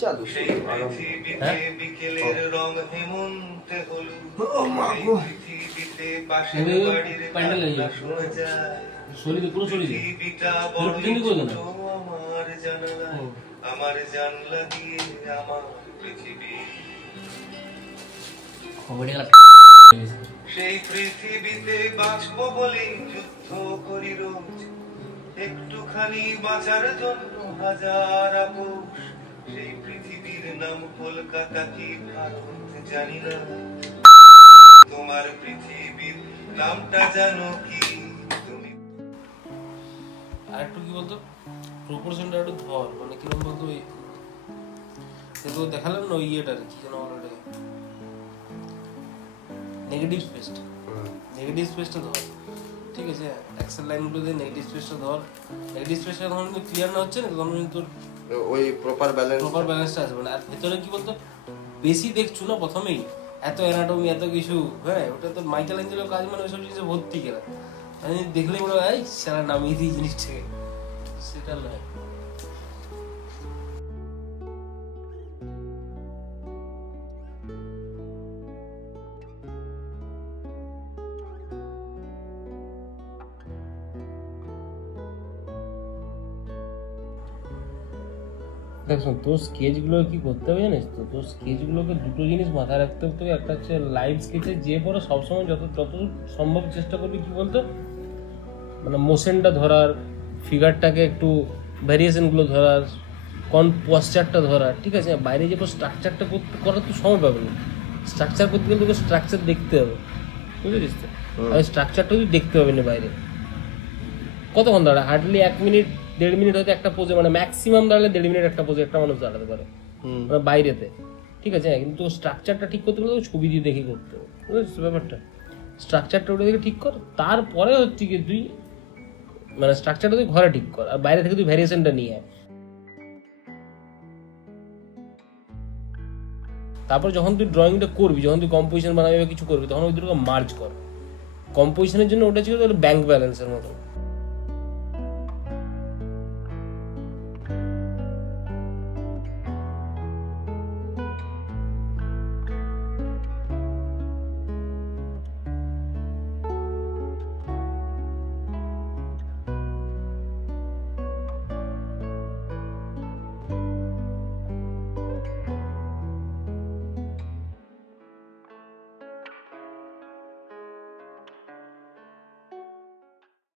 চালু সেই পৃথিবীতে বিকেলের রং হেমন্তে হলুদ, পৃথিবীতে পাশের বাড়ির কান্না শোনা যায়, পৃথিবীটা বড়ই ছোট আমার জানালায়, আমার জানলা দিয়ে আমার পৃথিবী। সেই পৃথিবীতে বাঁচবো বলে যুদ্ধ করি রোজ, একটুখানি বাঁচার জন্য হাজার আপোষ। সেই পৃথিবীর নাম কলকাতা কি ভারত জানি না, তোমার পৃথিবীর নামটা জানো কি তুমি? আর একটু কি বলতো, প্রপোর্শনটা একটু ধর, মানে কিরকম বলতো, দেখালাম না ওই ইয়েটার কি যেন ওটাকে নেগেটিভ স্পেসটা ধর, ঠিক আছে? অ্যাক্সেল লাইনগুলো দিয়ে নেগেটিভ স্পেসটা ধর। নেগেটিভ স্পেসটা যখন কিন্তু ক্লিয়ার না হচ্ছে না, তখন কিন্তু ওই প্রপার ব্যালেন্সটা আসবে না। আর ভেতরে কি বলতো, বেশি দেখছো না প্রথমেই, এত অ্যানাটমি এত কিছু, হ্যাঁ ওটা তো মাইকেল অ্যাঞ্জেলো কাজ, মানে ওইসব জিনিসে ভর্তি গেলা, আমি দেখলেই বলো এই সারা নামিয়ে দিই জিনিসটাকে, সেটা নয়। দেখুন তোর স্কেচগুলো কি করতে হবে জানিস তো, তোর স্কেচগুলোকে দুটো জিনিস মাথায় রাখতে হবে। একটা হচ্ছে লাইভ স্কেচে যে পরে সবসময় যত সম্ভব চেষ্টা করবি কি বলতো, মানে মোশনটা ধরার, ফিগারটাকে একটু ভ্যারিয়েশনগুলো ধরার, পশ্চারটা ধরার, ঠিক আছে? বাইরে যে স্ট্রাকচারটা করার তো সময় পাবে না। স্ট্রাকচার করতে গেলে তোকে স্ট্রাকচার দেখতে হবে, বুঝেছিস তো? আর স্ট্রাকচারটা তুই দেখতে হবে না বাইরে। কতক্ষণ দাঁড়া? হার্ডলি 1 মিনিট 1.5 মিনিট হয়তো একটা পোজে, মানে ম্যাক্সিমাম দাঁড়ালে 1.5 মিনিট একটা পোজে একটা মানুষ দাঁড়াতে পারে, মানে বাইরেতে, ঠিক আছে? কিন্তু স্ট্রাকচারটা ঠিক করতে গেলে ছবি দিয়ে দেখে করতে হবে, বুঝেছিস ব্যাপারটা? স্ট্রাকচারটা ওটা দেখে ঠিক কর, তারপরে হচ্ছে কি তুই মানে স্ট্রাকচারটা তুই ঘরে ঠিক কর, আর বাইরে থেকে তুই ভ্যারিয়েশনটা নিয়ে আয়। তারপর যখন তুই ড্রয়িংটা করবি, যখন তুই কম্পোজিশন বানাবি বা কিছু করবি, তখন ওই দুটোকে মার্জ কর। কম্পোজিশনের জন্য ওটা ছিল ব্যাংক ব্যালেন্সের মতো,